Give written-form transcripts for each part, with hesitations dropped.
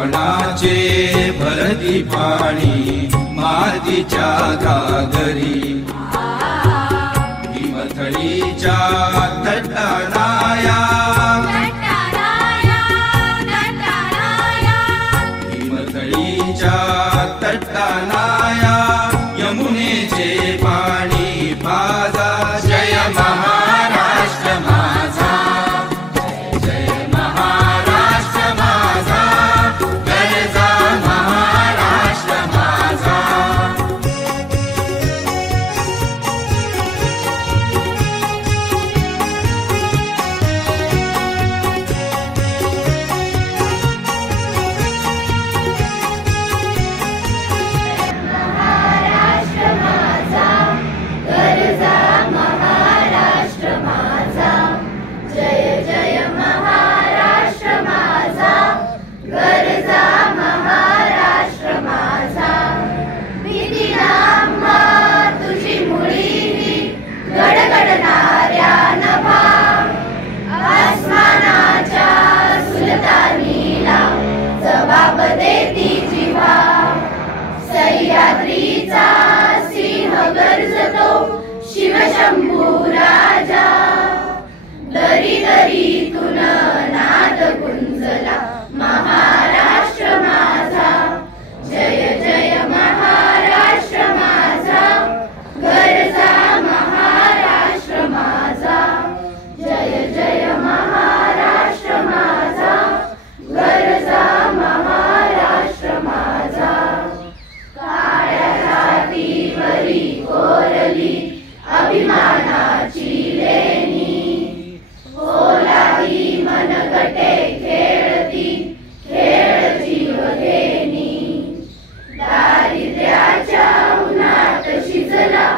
स्वप्नाचे भरती पाणी मातीच्या घागरी हिमथडीच्या तटाराया हिमथडीच्या तटाराया यमुनेचे पाणी पाजा जय महाराष्ट्र माझा जय महाराष्ट्र माझा गरजा महाराष्ट्र माझा जबाब देती जिव्हा सह्याद्रीचा सिंह गर्जतो शिवशंभू राजा दरी दरीतून नाद गुंजला महाराष्ट्र माझा जय जय महाराष्ट्र माझा गरजा महाराष्ट्र माझा जय जय महाराष्ट्र माझा गरजा महाराष्ट्र माझा काळ्या छातीवरी कोरली अभिमानाची लेणी ओलाही मनगटे खेळती खेळ जीवघेणी दारिद्र्याच्या उन्हात शिजला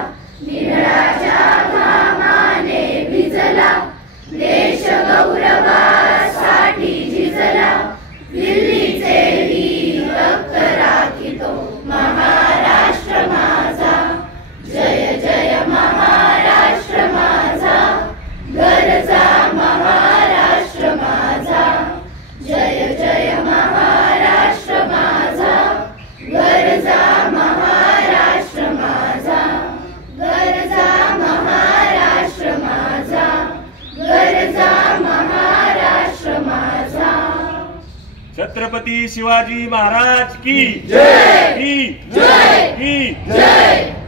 निळाच्या घामाने भिजला देश गौरवासाठी झिजला दिल्लीचेही रक्त राखितो महाराष्ट्र माझा जय जय महाराष्ट्र माझा गरजा महाराष्ट्र माझा जय जय महाराष्ट्र माझा गरजा महाराष्ट्र माझा गरजा महाराष्ट्र माझा गरजा महाराष्ट्र माझा छत्रपती शिवाजी महाराज की जय की जय की जय